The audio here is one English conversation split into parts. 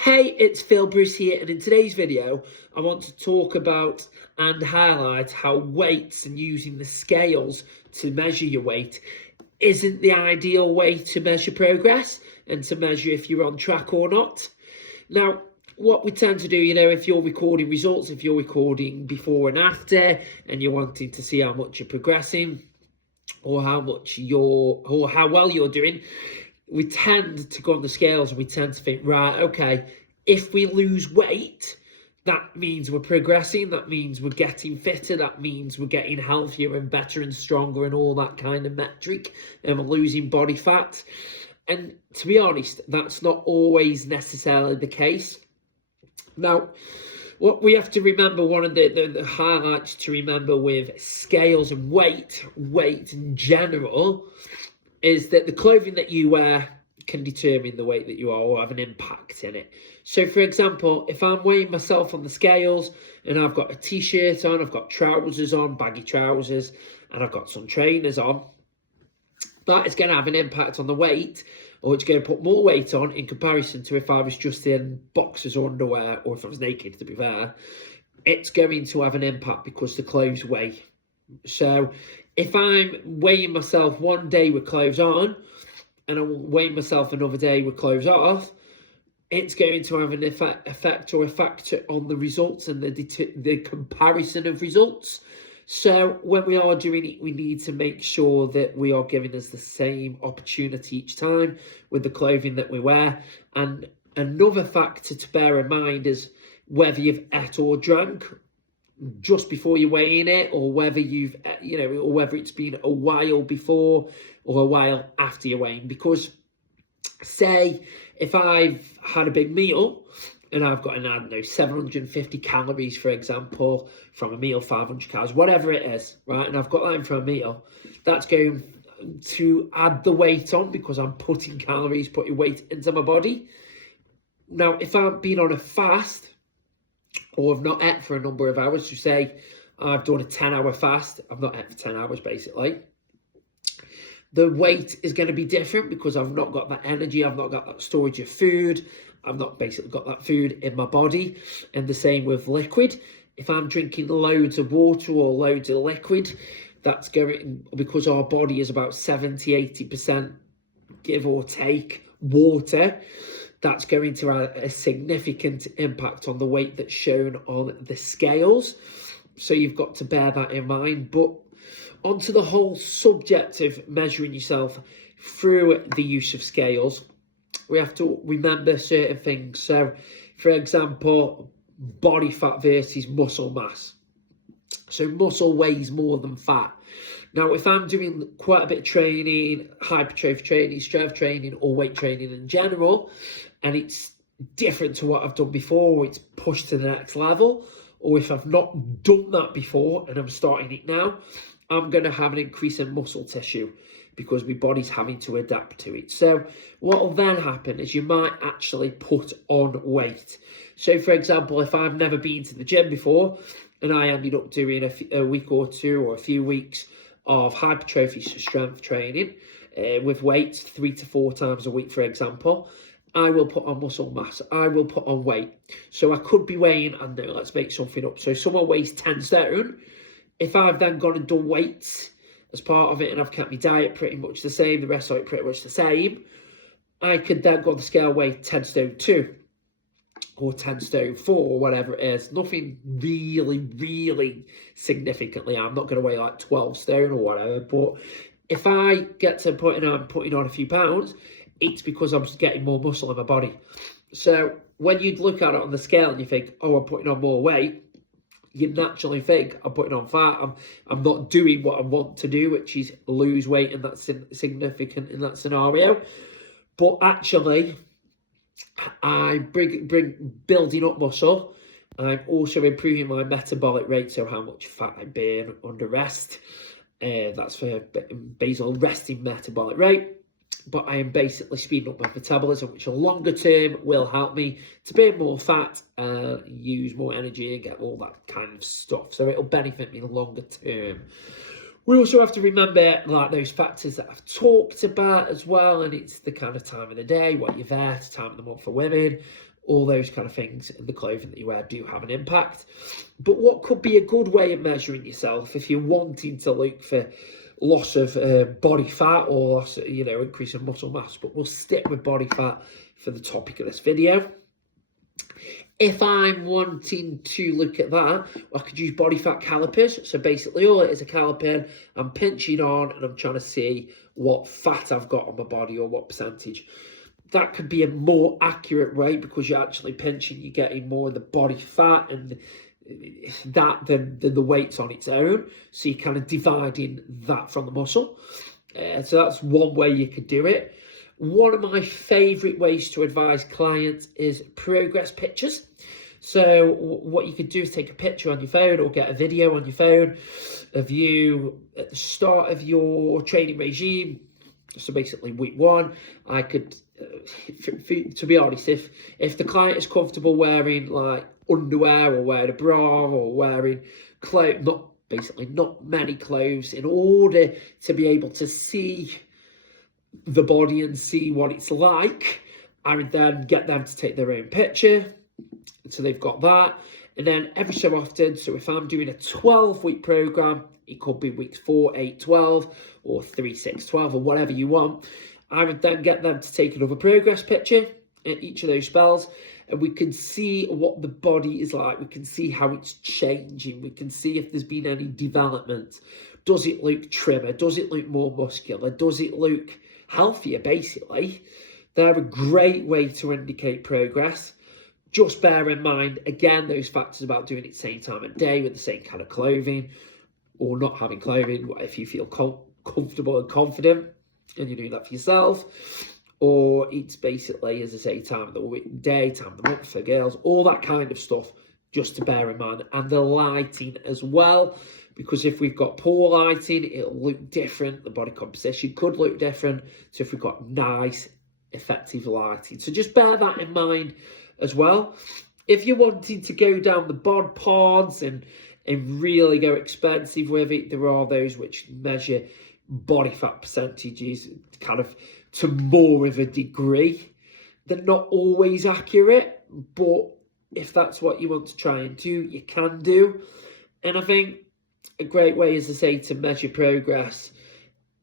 Hey, it's Phil Bruce here, and in today's video, I want to talk about and highlight how weights and using the scales to measure your weight isn't the ideal way to measure progress and to measure if you're on track or not. Now, what we tend to do, if you're recording results, if you're recording before and after, and you're wanting to see how much you're progressing or how well you're doing, we tend to go on the scales and we tend to think, right, okay, if we lose weight, that means we're progressing, that means we're getting fitter, that means we're getting healthier and better and stronger and all that kind of metric, and we're losing body fat. And to be honest, that's not always necessarily the case. Now, what we have to remember, one of the highlights to remember with scales and weight in general, is that the clothing that you wear can determine the weight that you are or have an impact in it. So, for example, if I'm weighing myself on the scales and I've got a t-shirt on, I've got trousers on, baggy trousers, and I've got some trainers on, that is going to have an impact on the weight, or it's going to put more weight on in comparison to if I was just in boxers or underwear, or if I was naked, to be fair. It's going to have an impact because the clothes weigh. So if I'm weighing myself one day with clothes on and I'm weighing myself another day with clothes off, it's going to have an effect or a factor on the results and the comparison of results. So when we are doing it, we need to make sure that we are giving us the same opportunity each time with the clothing that we wear. And another factor to bear in mind is whether you've ate or drank just before you're weighing it, or whether you've, or whether it's been a while before or a while after you're weighing. Because say if I've had a big meal and I've got 750 calories, for example, from a meal, 500 calories, whatever it is, right? And I've got that in for a meal, that's going to add the weight on because I'm putting weight into my body. Now, if I've been on a fast, or I've not ate for a number of hours, so say I've done a 10-hour fast, I've not ate for 10 hours basically, the weight is going to be different because I've not got that energy, I've not got that storage of food, I've not basically got that food in my body. And the same with liquid. If I'm drinking loads of water or loads of liquid, that's going, because our body is about 70-80%, give or take, water, that's going to have a significant impact on the weight that's shown on the scales. So you've got to bear that in mind. But onto the whole subject of measuring yourself through the use of scales, we have to remember certain things. So, for example, body fat versus muscle mass. So muscle weighs more than fat. Now, if I'm doing quite a bit of training, hypertrophy training, strength training, or weight training in general, and it's different to what I've done before, or it's pushed to the next level, or if I've not done that before and I'm starting it now, I'm going to have an increase in muscle tissue because my body's having to adapt to it. So what will then happen is you might actually put on weight. So, for example, if I've never been to the gym before and I ended up doing a week or two or a few weeks of hypertrophy strength training with weights 3 to 4 times a week, for example, I will put on muscle mass, I will put on weight. So I could be weighing, I know, let's make something up. So someone weighs 10 stone. If I've then gone and done weights as part of it and I've kept my diet pretty much the same, the rest of it pretty much the same, I could then go on the scale, weigh 10 stone 2 or 10 stone 4 or whatever it is. Nothing really significantly. I'm not going to weigh like 12 stone or whatever, but if I get to a point and I'm putting on a few pounds, it's because I'm getting more muscle in my body. So when you look at it on the scale and you think, oh, I'm putting on more weight, you naturally think I'm putting on fat. I'm not doing what I want to do, which is lose weight, and that's significant in that scenario. But actually, I'm building up muscle. I'm also improving my metabolic rate, so how much fat I burn under rest. That's for basal resting metabolic rate. But I am basically speeding up my metabolism, which longer term will help me to burn more fat, use more energy and get all that kind of stuff. So it'll benefit me longer term. We also have to remember like those factors that I've talked about as well, and it's the kind of time of the day, what you're there, time of the month for women, all those kind of things, and the clothing that you wear do have an impact. But what could be a good way of measuring yourself if you're wanting to look for loss of body fat or loss, increase of muscle mass, but we'll stick with body fat for the topic of this video. If I'm wanting to look at that, I could use body fat calipers. So basically all it is a caliper, I'm pinching on and I'm trying to see what fat I've got on my body or what percentage. That could be a more accurate way because you're actually pinching, you're getting more of the body fat and that than the weight's on its own. So you're kind of dividing that from the muscle. So that's one way you could do it. One of my favourite ways to advise clients is progress pictures. So what you could do is take a picture on your phone or get a video on your phone of you at the start of your training regime. So basically week 1, I could, to be honest, if the client is comfortable wearing like underwear or wearing a bra or wearing clothes, not many clothes, in order to be able to see the body and see what it's like, I would then get them to take their own picture. So they've got that. And then every so often, so if I'm doing a 12-week program, it could be weeks 4, 8, 12, or 3, 6, 12, or whatever you want. I would then get them to take another progress picture at each of those spells, and we can see what the body is like. We can see how it's changing. We can see if there's been any development. Does it look trimmer? Does it look more muscular? Does it look healthier, basically? They're a great way to indicate progress. Just bear in mind, again, those factors about doing it same time of day with the same kind of clothing or not having clothing, if you feel comfortable and confident and you're doing that for yourself, or it's basically, as I say, time of the day, time of the month for girls, all that kind of stuff, just to bear in mind. And the lighting as well, because if we've got poor lighting, it'll look different. The body composition could look different. So if we've got nice, effective lighting. So just bear that in mind as well. If you're wanting to go down the bod pods and really go expensive with it, there are those which measure body fat percentages kind of to more of a degree. They're not always accurate, but if that's what you want to try and do, you can do. And I think a great way, as I say, to measure progress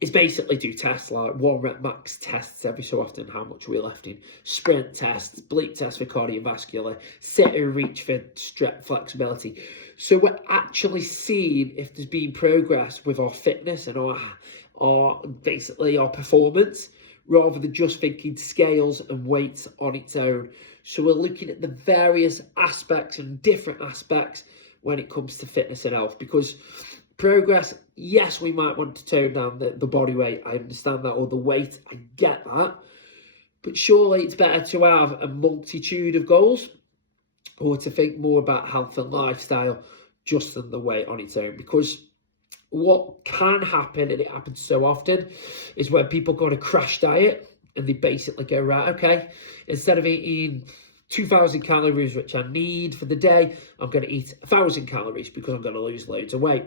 is basically do tests like 1 rep max tests every so often, how much we're lifting, sprint tests, bleep tests for cardiovascular, sit and reach for stretch flexibility. So we're actually seeing if there's been progress with our fitness and our basically our performance, rather than just thinking scales and weights on its own. So we're looking at the various aspects and different aspects when it comes to fitness and health, because progress, yes, we might want to tone down the body weight, I understand that, or the weight, I get that, but surely it's better to have a multitude of goals or to think more about health and lifestyle just than the weight on its own. Because what can happen, and it happens so often, is when people go on a crash diet and they basically go, right, okay, instead of eating 2,000 calories, which I need for the day, I'm going to eat 1,000 calories because I'm going to lose loads of weight.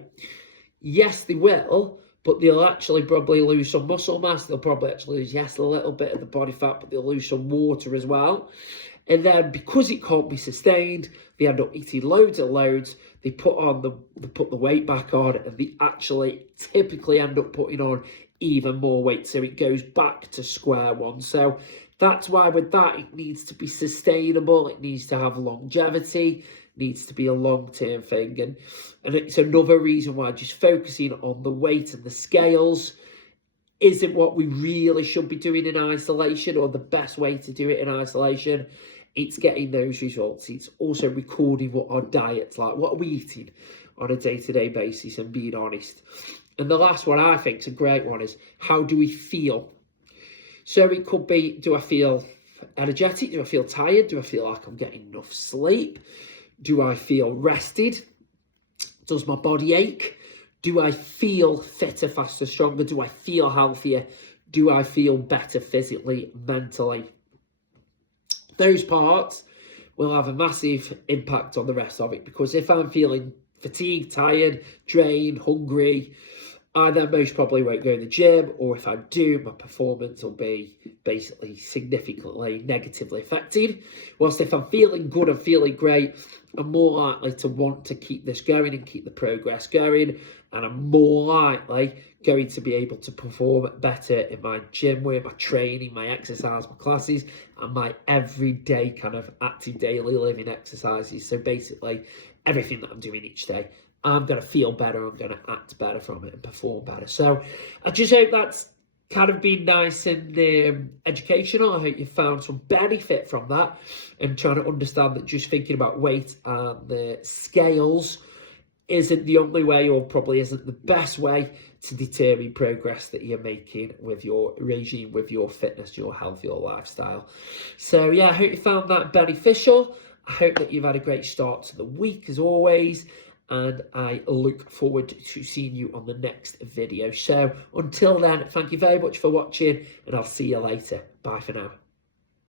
Yes, they will, but they'll actually probably lose some muscle mass. They'll probably actually lose, yes, a little bit of the body fat, but they'll lose some water as well. And then because it can't be sustained, they end up eating loads and loads. They put the weight back on, and they actually typically end up putting on even more weight. So it goes back to square one. So that's why with that, it needs to be sustainable. It needs to have longevity. It needs to be a long-term thing. And it's another reason why just focusing on the weight and the scales isn't what we really should be doing in isolation, or the best way to do it in isolation. It's getting those results. It's also recording what our diet's like. What are we eating on a day-to-day basis, and being honest. And the last one I think is a great one is, how do we feel? So it could be, do I feel energetic? Do I feel tired? Do I feel like I'm getting enough sleep? Do I feel rested? Does my body ache? Do I feel fitter, faster, stronger? Do I feel healthier? Do I feel better physically, mentally? Those parts will have a massive impact on the rest of it, because if I'm feeling fatigued, tired, drained, hungry, I then most probably won't go to the gym, or if I do, my performance will be basically significantly negatively affected. Whilst if I'm feeling good and feeling great, I'm more likely to want to keep this going and keep the progress going, and I'm more likely going to be able to perform better in my gym work, my training, my exercise, my classes, and my everyday kind of active daily living exercises. So basically, everything that I'm doing each day, I'm going to feel better, I'm going to act better from it and perform better. So I just hope that's kind of been nice and educational. I hope you found some benefit from that and trying to understand that just thinking about weight and the scales isn't the only way, or probably isn't the best way to determine progress that you're making with your regime, with your fitness, your health, your lifestyle. So yeah, I hope you found that beneficial. I hope that you've had a great start to the week as always, and I look forward to seeing you on the next video. So until then, thank you very much for watching, and I'll see you later. Bye for now.